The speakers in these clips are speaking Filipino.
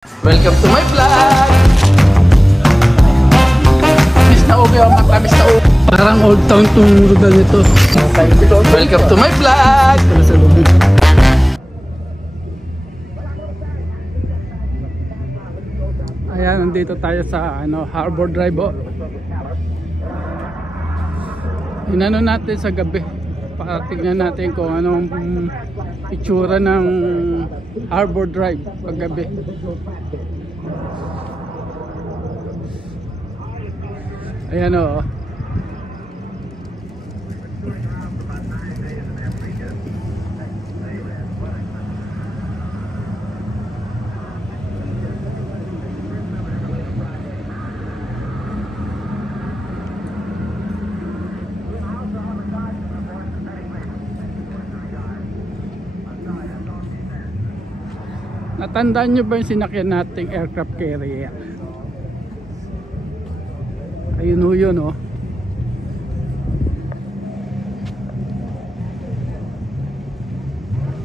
Welcome to my vlog! Miss na ubi ang mata, miss na ubi. Parang old town tong lugar nito. Welcome to my vlog! Ayan, nandito tayo sa Harbor Drive. Oh. Inano natin sa gabi para tignan natin kung anong itsura ng Harbor Drive paggabi. Ayan o. Natandaan nyo ba yung sinakyan nating aircraft carrier? Ayun o yun o.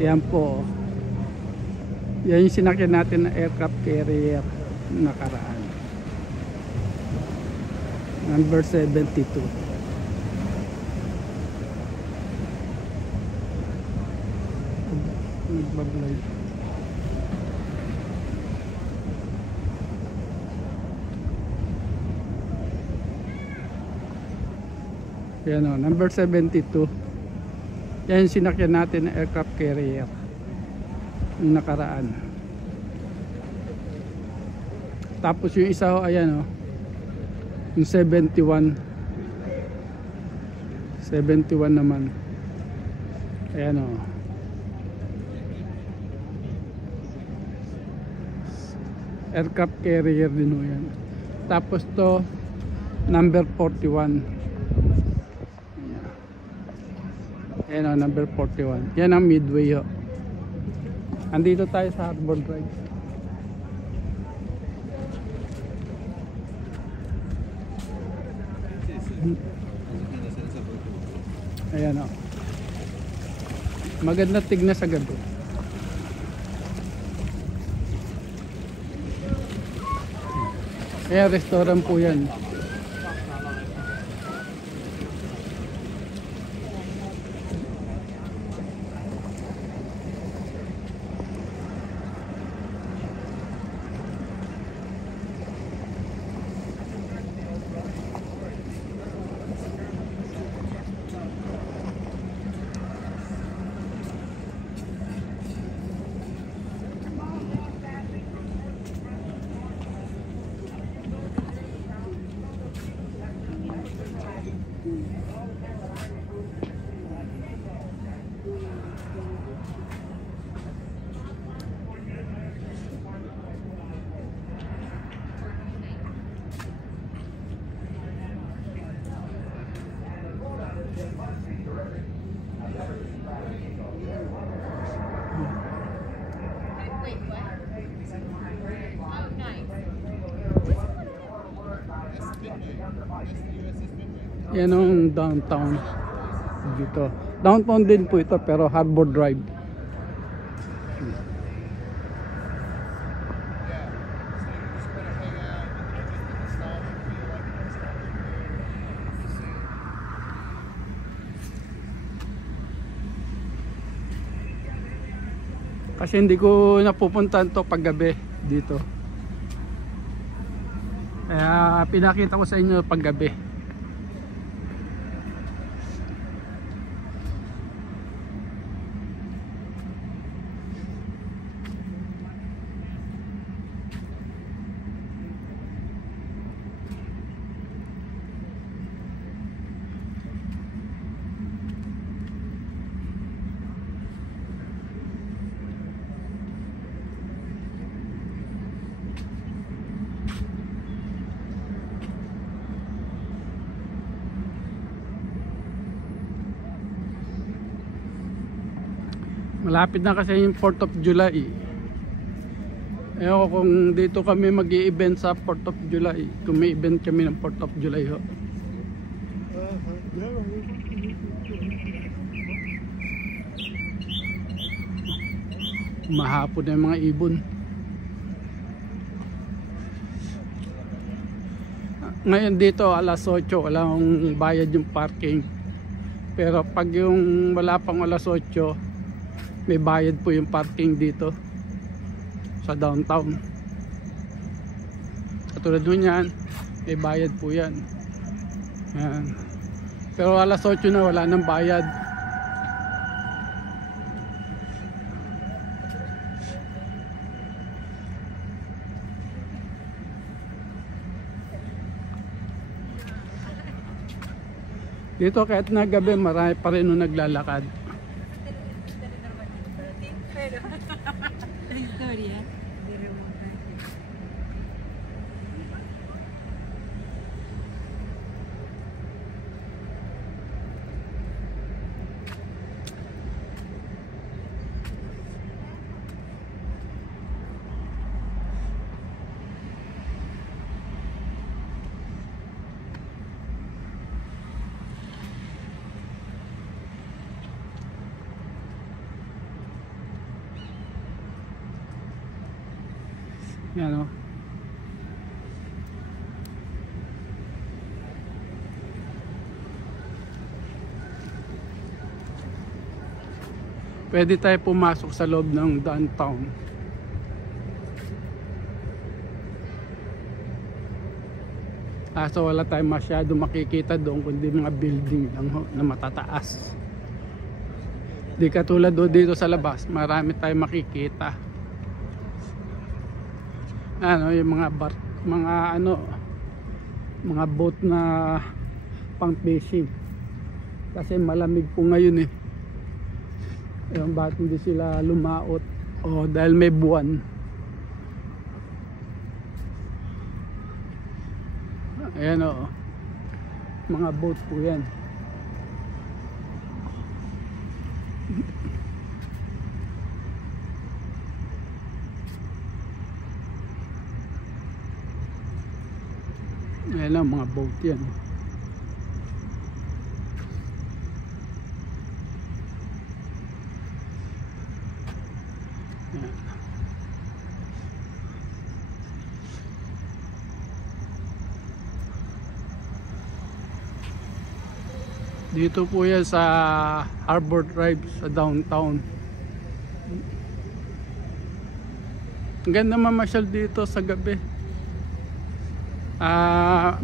Yan po. Yan yung sinakyan natin na aircraft carrier nakaraan. Number 72. Nagbablay. Yan o, number 72. Yan yung sinakyan natin na aircraft carrier yung nakaraan. Tapos yung isa o, ayan o, yung 71 naman. Ayan o, aircraft carrier din o yan. Tapos to number 41. Ayan o, number 41. Yan ang Midway o. Andito tayo sa Harbor Drive. Ayan o. Maganda tignan sa gabi. Ayan, restaurant po yan. Yan ang downtown dito. Downtown din po ito pero Harbor Drive. Kasi hindi ko napupuntahan to paggabi dito. Kaya pinakita ko sa inyo paggabi. Malapit na kasi yung 4th of July. Ewan ko kung dito kami mag-i-event sa 4th of July. Kung may event kami ng 4th of July ho. Mahapon na yung mga ibon. Ngayon dito alas 8 wala akong bayad yung parking. Pero pag yung wala pang alas 8 may bayad po yung parking dito sa downtown. Katulad nun yan, may bayad po yan. Yan. Pero alas 8 na wala nang bayad. Dito kahit na gabi marami pa rin nung naglalakad. Yan o. Pwede tayo pumasok sa loob ng downtown. So wala tayong masyado makikita doon kundi mga building lang ho, na matataas. Di katulad doon dito sa labas, marami tayong makikita. Ano yung mga bar, mga boat na pang fishing kasi malamig po ngayon yung bakit hindi sila lumaot dahil may buwan. Ayan mga boat po yan. Ayan lang mga boat yan. Ayan. Dito po yan sa Harbor Drive sa downtown. Ang ganda mamasyal dito sa gabi.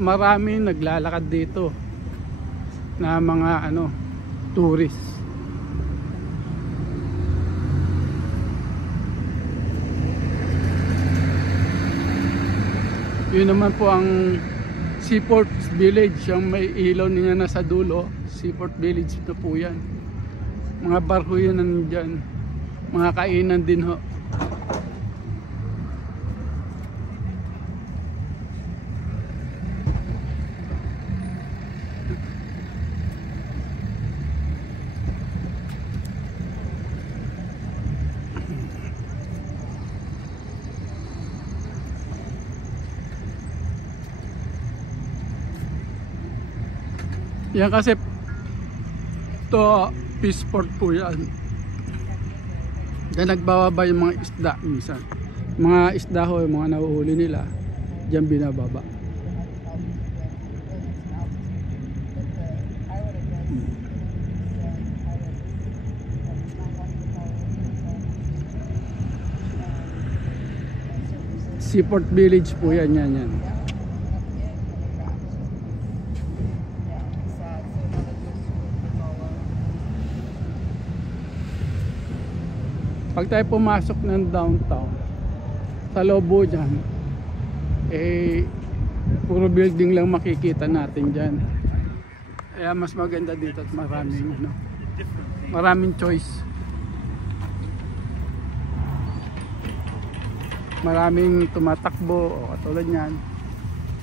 Maraming naglalakad dito na mga tourist. Yun naman po ang Seaport Village, yung may ilaw niya na sa dulo. Seaport Village ito po yan. Mga barko yun nandyan, mga kainan din ho. Yan kasi to Peaceport po yan. Diyan nagbababa yung mga isda minsan. Mga isda ho, yung mga nahuhuli nila, diyan binababa. Seaport Village po yan, yan. Pag tayo pumasok ng downtown, sa loob dyan, puro building lang makikita natin dyan. Kaya mas maganda dito at maraming choice. Maraming tumatakbo o katulad nyan.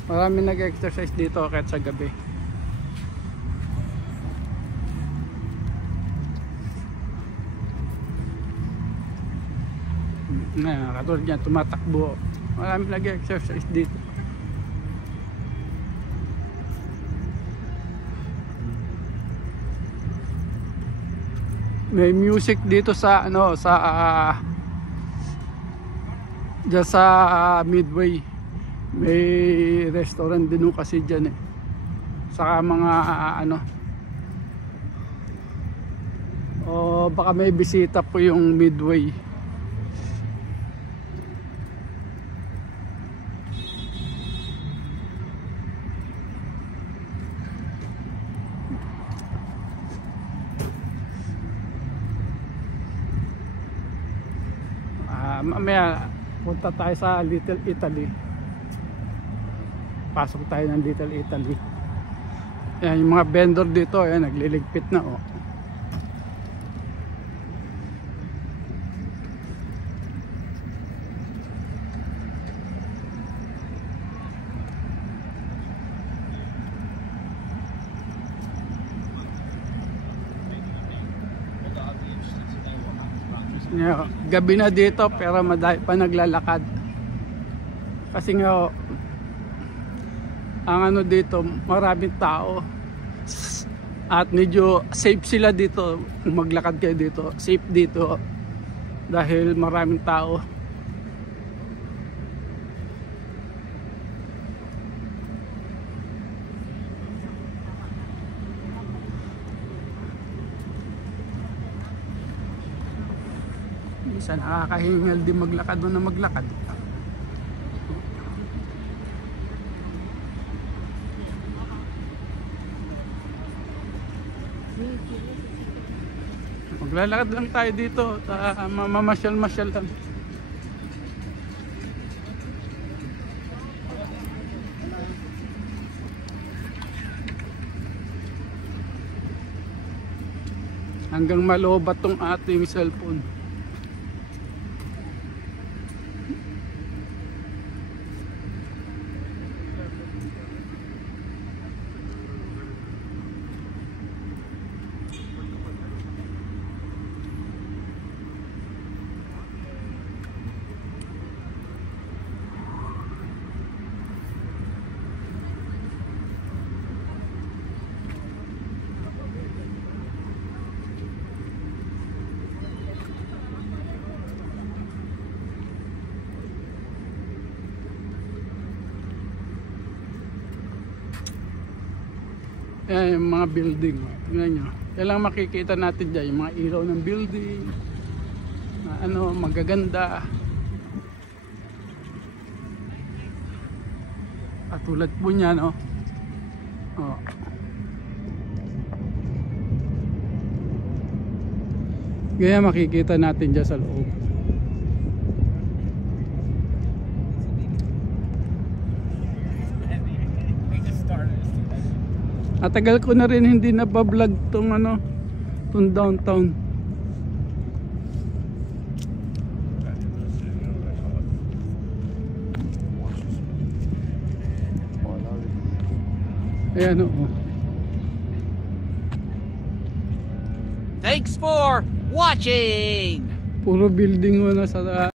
Maraming nag-exercise dito kahit sa gabi. Katulad niya tumatakbo, marami nag-exercise dito. May music dito sa diyan sa Midway, May restaurant din kasi dyan eh. Saka mga ano, o baka may bisita po yung Midway. Mamaya punta tayo sa Little Italy. Pasok tayo ng Little Italy. Yan, yung mga vendor dito, ayan, nagliligpit na oh. Yeah, gabi na dito pero madami pa naglalakad. Kasi nga ang ano dito, maraming tao. At medyo safe sila dito. Maglakad kayo dito, safe dito dahil maraming tao. Minsan nakakahingal din maglakad doon na maglakad. Maglalakad lang tayo dito, mamasyal-masyal lang. Hanggang malobat tong ating cellphone. Ayan yung mga building. Tingnan nyo. Kailangan makikita natin dyan yung mga ilaw ng building. Ano, magaganda. At tulad po niya, no? Oh. Kaya makikita natin dyan sa loob. At tagal ko na rin hindi nabablog tong ano, tong downtown. Ayan o. Thanks for watching. Puro building mo na sa